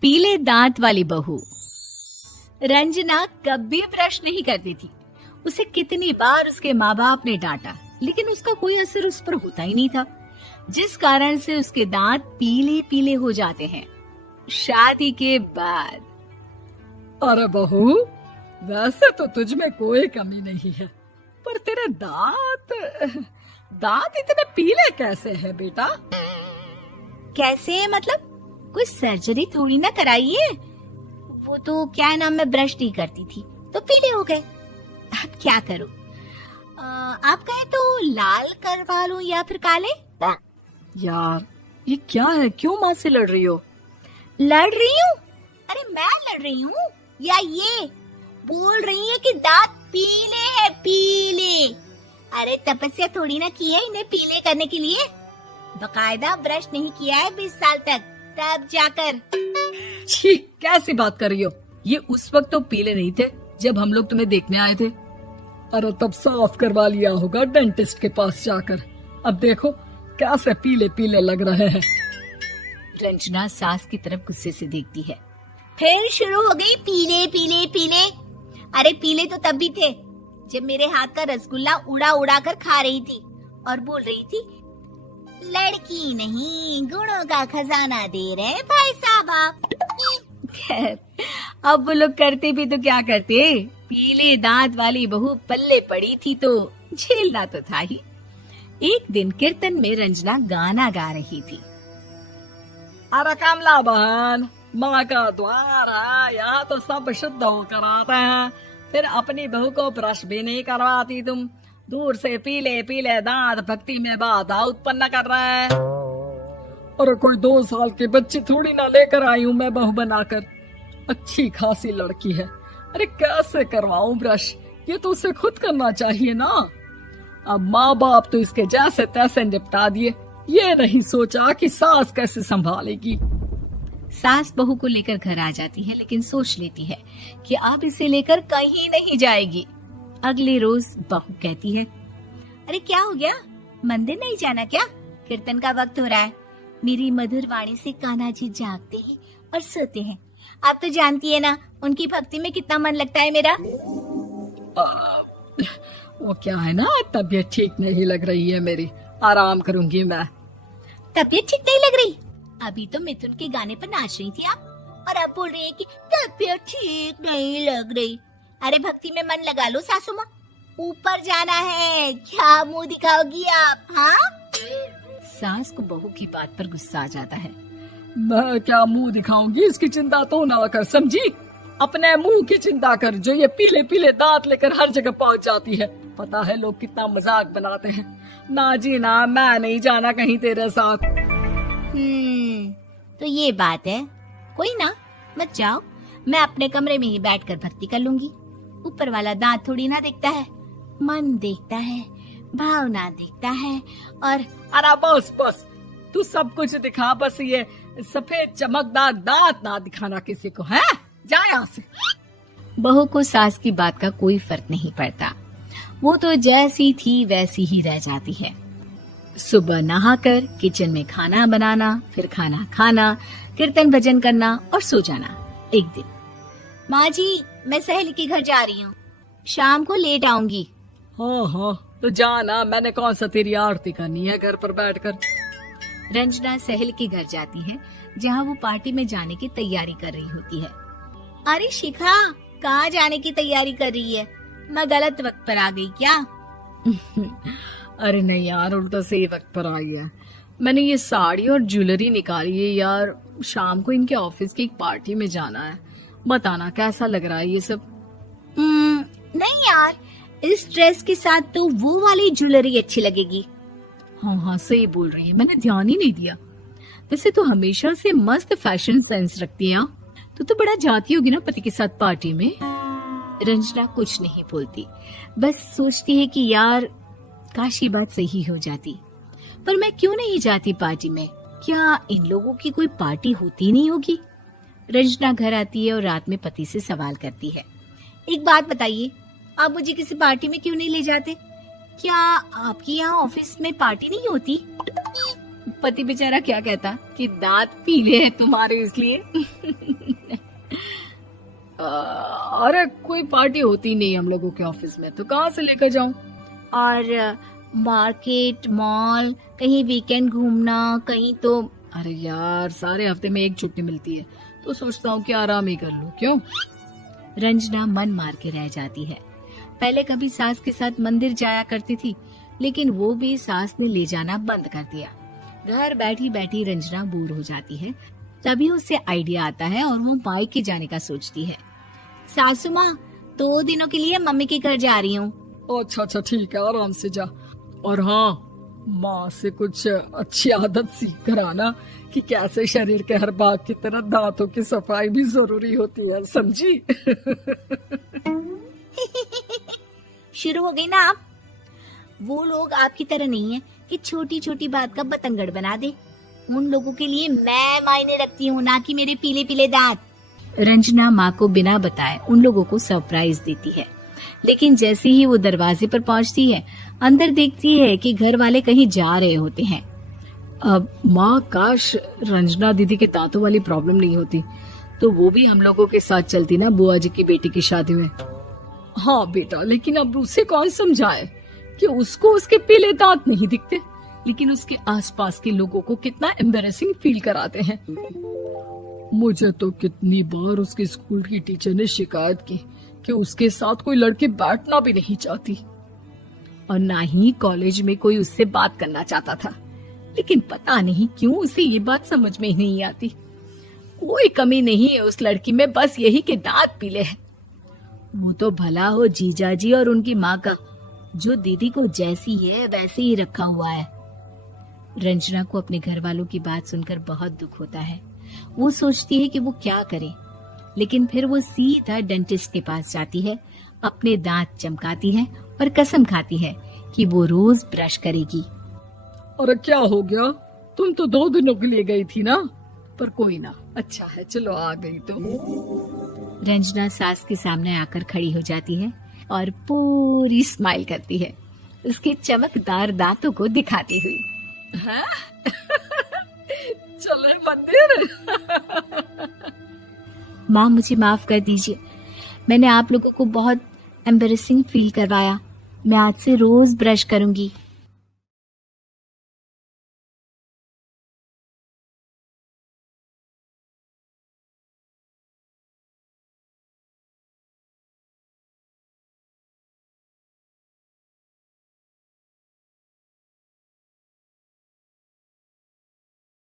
पीले दांत वाली बहू। रंजना कभी ब्रश नहीं करती थी। उसे कितनी बार उसके माँ बाप ने डांटा, लेकिन उसका कोई असर उस पर होता ही नहीं था, जिस कारण से उसके दांत पीले पीले हो जाते हैं। शादी के बाद अरे बहू, वैसे तो तुझ में कोई कमी नहीं है, पर तेरे दांत इतने पीले कैसे हैं बेटा? कैसे मतलब? कोई सर्जरी थोड़ी ना कराइए। वो तो क्या नाम, मैं ब्रश नहीं करती थी तो पीले हो गए। अब क्या करूं? आप कहें तो लाल करवा लूं या फिर काले? यार ये क्या है, क्यों माँ से लड़ रही हो? लड़ रही हूँ? अरे मैं लड़ रही हूँ या ये बोल रही है कि दांत पीले हैं, पीले। अरे तपस्या थोड़ी ना की है इन्हें पीले करने के लिए। बकायदा ब्रश नहीं किया है 20 साल तक, तब जाकर। छी, कैसी बात कर रही हो? ये उस वक्त तो पीले नहीं थे जब हम लोग तुम्हें देखने आए थे। अरे तब साफ करवा लिया होगा डेंटिस्ट के पास जाकर। अब देखो कैसे पीले पीले लग रहे हैं। रंजना सास की तरफ गुस्से से देखती है। फिर शुरू हो गई पीले पीले पीले। अरे पीले तो तब भी थे जब मेरे हाथ का रसगुल्ला उड़ा उड़ा कर खा रही थी और बोल रही थी, लड़की नहीं गुणों का खजाना दे रहे भाई साहब आप। खैर, अब वो लोग करते भी तो क्या करते, पीले दांत वाली बहू पल्ले पड़ी थी तो झेलना तो था ही। एक दिन कीर्तन में रंजना गाना गा रही थी। अरे कमला बहन, माँ का द्वार है, यहाँ तो सब शुद्ध होकर आते हैं, फिर अपनी बहू को ब्रश भी नहीं करवाती तुम। दूर से पीले पीले दांत भक्ति में बाधा उत्पन्न कर रहे हैं। अरे कोई 2 साल की बच्ची थोड़ी ना लेकर आई हूँ मैं बहू बनाकर। अच्छी खासी लड़की है, अरे कैसे करवाऊं ब्रश? ये तो उसे खुद करना चाहिए ना। अब माँ बाप तो इसके जैसे तैसे निपटा दिए, ये नहीं सोचा कि सास कैसे संभालेगी। सास बहू को लेकर घर आ जाती है, लेकिन सोच लेती है कि अब इसे लेकर कहीं नहीं जाएगी। अगले रोज बहू कहती है, अरे क्या हो गया, मंदिर नहीं जाना क्या? कीर्तन का वक्त हो रहा है। मेरी मधुर वाणी से कान्हा जी जागते हैं और सोते हैं। आप तो जानती है ना उनकी भक्ति में कितना मन लगता है मेरा। वो क्या है ना, तबीयत ठीक नहीं लग रही है मेरी, आराम करूंगी मैं। तबीयत ठीक नहीं लग रही? अभी तो मिथुन के गाने पर नाच रही थी आप, और अब बोल रही है कि तबीयत ठीक नहीं लग रही। अरे भक्ति में मन लगा लो सासू माँ, ऊपर जाना है, क्या मुंह दिखाओगी आप? हाँ? सास को बहू की बात पर गुस्सा आ जाता है। मैं क्या मुंह दिखाऊंगी, इसकी चिंता तो ना कर, समझी? अपने मुंह की चिंता कर, जो ये पीले पीले दांत लेकर हर जगह पहुंच जाती है। पता है लोग कितना मजाक बनाते हैं। ना जी ना, मैं नहीं जाना कहीं तेरे साथ। तो ये बात है, कोई ना, मत जाओ, मैं अपने कमरे में ही बैठकर भक्ति कर लूंगी। ऊपर वाला दांत थोड़ी ना देखता है, मन देखता है, भावना देखता है। और अरे बस बस, तू सब कुछ दिखा, बस ये सफेद चमकदार दांत ना दिखाना किसी को, है? जा यहाँ से। बहू को सास की बात का कोई फर्क नहीं पड़ता, वो तो जैसी थी वैसी ही रह जाती है। सुबह नहाकर किचन में खाना बनाना, फिर खाना खाना, कीर्तन भजन करना और सो जाना। एक दिन, माँ जी मैं सहेली के घर जा रही हूँ, शाम को लेट आऊंगी। हाँ हाँ तो जाना, मैंने कौन सा तेरी आरती करनी है घर पर बैठकर। रंजना सहेली के घर जाती है, जहाँ वो पार्टी में जाने की तैयारी कर रही होती है। अरे शिखा, कहाँ जाने की तैयारी कर रही है? मैं गलत वक्त पर आ गई क्या? अरे नहीं यार, उल्टा सही वक्त पर आई है। मैंने ये साड़ी और ज्वेलरी निकाली है यार, शाम को इनके ऑफिस की एक पार्टी में जाना है। बताना कैसा लग रहा है ये सब? नहीं यार, इस ड्रेस के साथ तो वो वाली ज्वेलरी अच्छी लगेगी। हाँ हाँ सही बोल रही है, मैंने ध्यान ही नहीं दिया। वैसे तो हमेशा से मस्त फैशन सेंस रखती है। तो बड़ा जाती होगी ना पति के साथ पार्टी में। रंजना कुछ नहीं बोलती, बस सोचती है कि यार काश ये बात सही हो जाती, पर मैं क्यों नहीं जाती पार्टी में? क्या इन लोगों की कोई पार्टी होती नहीं होगी? रंजना घर आती है और रात में पति से सवाल करती है, एक बात बताइए, आप मुझे किसी पार्टी में क्यों नहीं ले जाते? क्या आपकी यहाँ ऑफिस में पार्टी नहीं होती? पति बेचारा क्या कहता कि दांत पीले हैं तुम्हारे इसलिए। अरे कोई पार्टी होती नहीं हम लोगों के ऑफिस में, तो कहाँ से लेकर जाऊं? और मार्केट, मॉल, कहीं वीकेंड घूमना, कहीं तो। अरे यार, सारे हफ्ते में एक छुट्टी मिलती है, तो सोचता हूँ कि आराम ही कर लूं। क्यों? रंजना मन मार के रह जाती है। पहले कभी सास के साथ मंदिर जाया करती थी, लेकिन वो भी सास ने ले जाना बंद कर दिया। घर बैठी बैठी रंजना बोर हो जाती है। तभी उसे आइडिया आता है और वो मायके जाने का सोचती है। सासू माँ, 2 दिनों के लिए मम्मी के घर जा रही हूँ। अच्छा ठीक है, आराम से जा। और हाँ, माँ से कुछ अच्छी आदत सीख कर आना कि कैसे शरीर के हर भाग की तरह दांतों की सफाई भी जरूरी होती है, समझी? शुरू हो गई ना आप। वो लोग आपकी तरह नहीं है कि छोटी छोटी बात का बतंगड़ बना दे। उन लोगों के लिए मैं मायने रखती हूँ, ना कि मेरे पीले पीले दांत। रंजना माँ को बिना बताए उन लोगों को सरप्राइज देती है, लेकिन जैसे ही वो दरवाजे पर पहुंचती है, अंदर देखती है कि घर वाले कहीं जा रहे होते हैं। अब माँ, काश रंजना दीदी के दांतों वाली प्रॉब्लम नहीं होती, तो वो भी हम लोगों के साथ चलती ना बुआ जी की बेटी की शादी में। हाँ बेटा, लेकिन अब उसे कौन समझाए कि उसको उसके पीले दांत नहीं दिखते, लेकिन उसके आसपास के लोगों को कितना एम्बैरेसिंग फील कराते हैं। मुझे तो कितनी बार उसके स्कूल की टीचर ने शिकायत की कि उसके साथ कोई लड़की बैठना भी नहीं चाहती, और ना ही कॉलेज में कोई उससे बात करना चाहता था। लेकिन पता नहीं क्यों उसे ये बात समझ में ही नहीं आती। कोई कमी नहीं है उस लड़की में, बस यही कि दांत पीले हैं। वो तो भला हो जीजा जी और उनकी माँ का, जो दीदी को जैसी है वैसे ही रखा हुआ है। रंजना को अपने घर वालों की बात सुनकर बहुत दुख होता है। वो सोचती है कि वो क्या करे, लेकिन फिर वो सीधा डेंटिस्ट के पास जाती है, अपने दांत चमकाती है और कसम खाती है कि वो रोज ब्रश करेगी। अरे क्या हो गया? तुम तो 2 दिनों के लिए गई थी ना, पर कोई ना, अच्छा है, चलो आ गई तो। रंजना सास के सामने आकर खड़ी हो जाती है और पूरी स्माइल करती है, उसके चमकदार दांतों को दिखाती हुई। हैं? चले मंदिर। माँ, मुझे माफ कर दीजिए, मैंने आप लोगों को बहुत एम्बैरेसिंग फील करवाया। मैं आज से रोज ब्रश करूंगी।